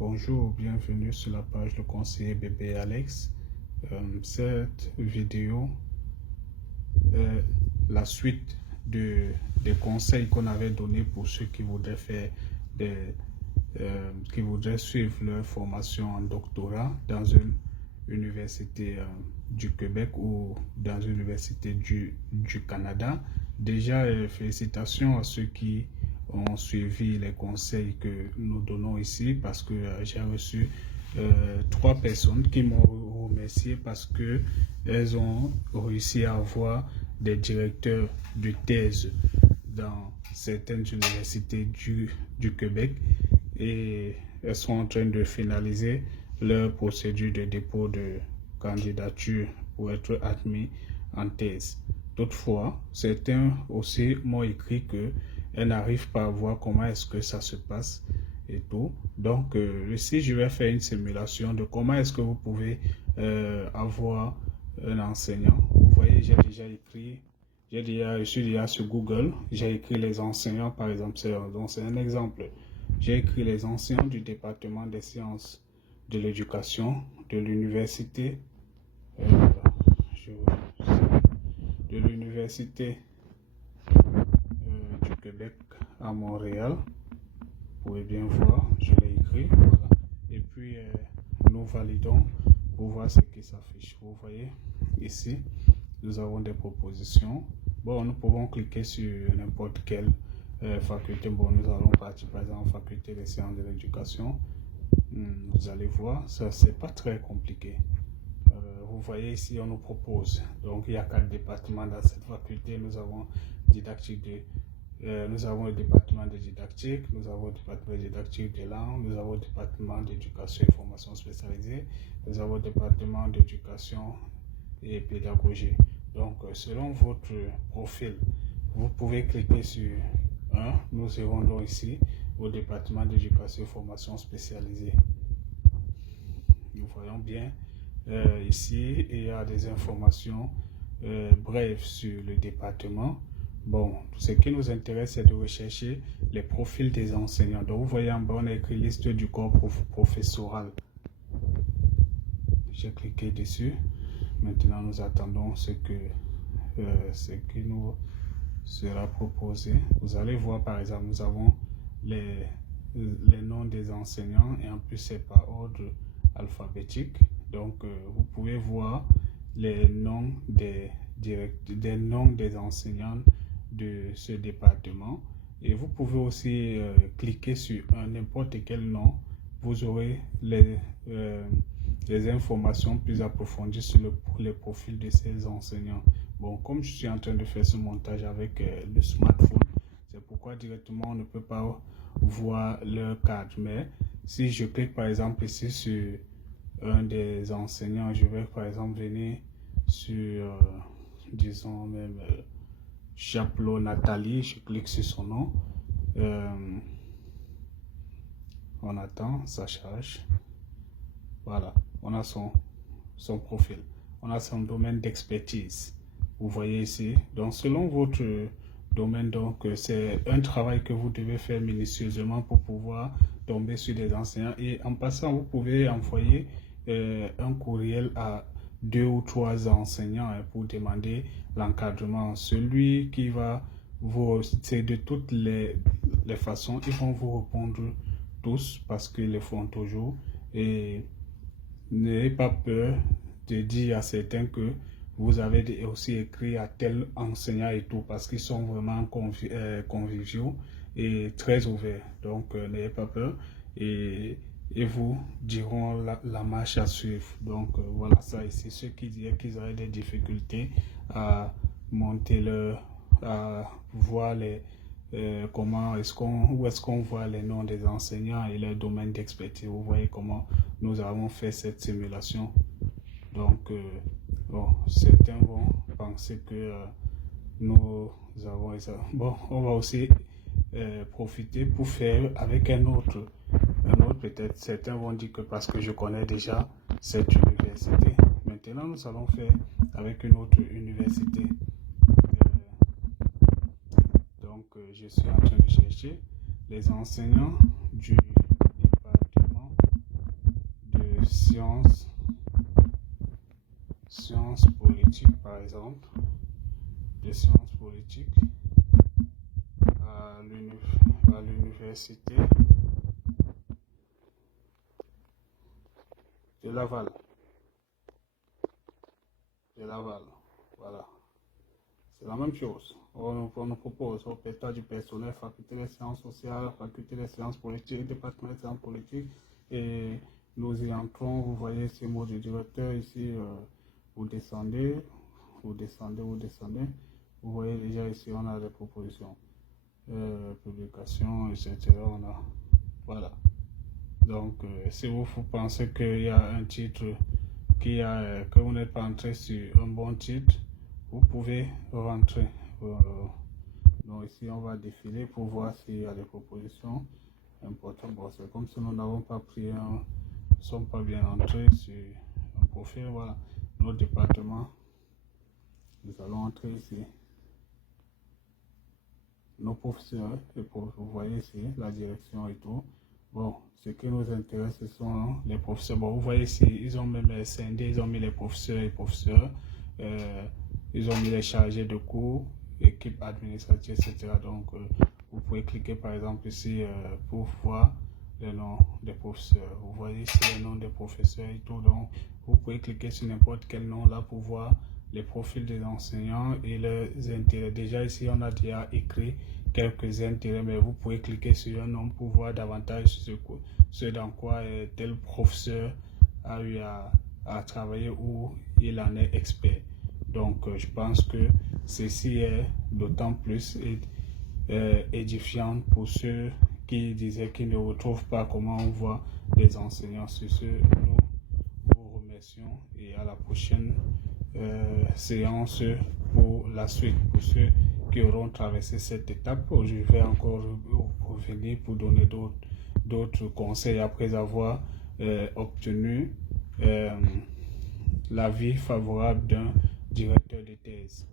Bonjour, bienvenue sur la page Le Conseiller Bébé Alex. Cette vidéo est la suite des conseils qu'on avait donnés pour ceux qui voudraient faire qui voudraient suivre leur formation en doctorat dans une université du Québec ou dans une université du Canada. Déjà, félicitations à ceux qui ont suivi les conseils que nous donnons ici parce que j'ai reçu 3 personnes qui m'ont remercié parce que elles ont réussi à avoir des directeurs de thèse dans certaines universités du Québec et elles sont en train de finaliser leur procédure de dépôt de candidature pour être admis en thèse. Toutefois, certains aussi m'ont écrit qu'elles n'arrivent pas à voir comment est-ce que ça se passe et tout. Donc, ici, je vais faire une simulation de comment est-ce que vous pouvez avoir un enseignant. Vous voyez, je suis déjà sur Google, j'ai écrit les enseignants, par exemple, c'est un exemple. J'ai écrit les enseignants du département des sciences de l'éducation de l'université du Québec à Montréal. Vous pouvez bien voir, je l'ai écrit. Voilà. Et puis, nous validons pour voir ce qui s'affiche. Vous voyez, ici, nous avons des propositions. Bon, nous pouvons cliquer sur n'importe quelle faculté. Bon, nous allons partir par exemple faculté des sciences de l'éducation. Vous allez voir, ça c'est pas très compliqué. Vous voyez ici, on nous propose. Donc, il y a 4 départements dans cette faculté. Nous avons nous avons le département de didactique, nous avons le département de didactique de langue, nous avons le département d'éducation et formation spécialisée, nous avons le département d'éducation et pédagogie. Donc, selon votre profil, vous pouvez cliquer sur 1. Nous irons donc ici au département d'éducation et formation spécialisée. Nous voyons bien ici, il y a des informations brèves sur le département. Bon, ce qui nous intéresse, c'est de rechercher les profils des enseignants. Donc, vous voyez en bas, on a écrit liste du corps professoral. J'ai cliqué dessus. Maintenant, nous attendons ce qui nous sera proposé. Vous allez voir, par exemple, nous avons les noms des enseignants et en plus, c'est par ordre alphabétique. Donc, vous pouvez voir les noms des noms des enseignants de ce département et vous pouvez aussi cliquer sur n'importe quel nom. Vous aurez les informations plus approfondies sur les profils de ces enseignants. Bon, comme je suis en train de faire ce montage avec le smartphone, c'est pourquoi directement on ne peut pas voir leur cadre. Mais si je clique par exemple ici sur un des enseignants, je vais par exemple venir sur disons même Chapelot Nathalie, je clique sur son nom. On attend, ça charge. Voilà, on a son profil. On a son domaine d'expertise. Vous voyez ici. Donc, selon votre domaine, donc, c'est un travail que vous devez faire minutieusement pour pouvoir tomber sur des enseignants. Et en passant, vous pouvez envoyer un courriel à 2 ou 3 enseignants pour demander l'encadrement. Celui qui va vous, c'est de toutes les façons, ils vont vous répondre tous parce qu'ils le font toujours. Et n'ayez pas peur de dire à certains que vous avez aussi écrit à tel enseignant et tout parce qu'ils sont vraiment conviviaux et très ouverts. Donc, n'ayez pas peur et vous diront la marche à suivre. Donc, voilà ça ici. Ceux qui disaient qu'ils auraient des difficultés à monter à voir où est-ce qu'on voit les noms des enseignants et leur domaine d'expertise. Vous voyez comment nous avons fait cette simulation. Donc, bon, certains vont penser que nous avons ça. Bon, on va aussi profiter pour faire avec un autre peut-être. Certains vont dire que parce que je connais déjà cette université. Maintenant, nous allons faire avec une autre université. Donc, je suis en train de chercher les enseignants du département sciences politiques, par exemple, de sciences politiques à l'université de Laval. Voilà. C'est la même chose. On nous propose au pétage du personnel, faculté des sciences sociales, faculté des sciences politiques, département des sciences politiques, et nous y entrons. Vous voyez ces mots du directeur ici, vous descendez. Vous voyez déjà ici, on a des propositions, publications, etc. Voilà. Donc, si vous pensez qu'il y a un titre que vous n'êtes pas entré sur un bon titre, vous pouvez rentrer. Donc ici, on va défiler pour voir s'il y a des propositions importantes. Bon, c'est comme si nous n'avons pas pris ne sommes pas bien entrés sur un profil. Voilà, notre département. Nous allons entrer ici. Nos professeurs, vous voyez ici la direction et tout. Bon, ce qui nous intéresse, ce sont les professeurs. Bon, vous voyez ici, ils ont même scindé, ils ont mis les professeurs et professeurs. Ils ont mis les chargés de cours, équipe administrative, etc. Donc, vous pouvez cliquer par exemple ici pour voir les noms des professeurs. Vous voyez ici les noms des professeurs et tout. Donc, vous pouvez cliquer sur n'importe quel nom là pour voir les profils des enseignants et leurs intérêts. Déjà ici, on a déjà écrit quelques intérêts, mais vous pouvez cliquer sur un nom pour voir davantage ce dans quoi tel professeur a eu à travailler ou il en est expert. Donc, je pense que ceci est d'autant plus édifiant pour ceux qui disaient qu'ils ne retrouvent pas comment on voit les enseignants. Sur ce, nous vous remercions et à la prochaine séance pour la suite. Pour ceux qui auront traversé cette étape, je vais encore revenir pour donner d'autres conseils après avoir obtenu l'avis favorable d'un directeur de thèse.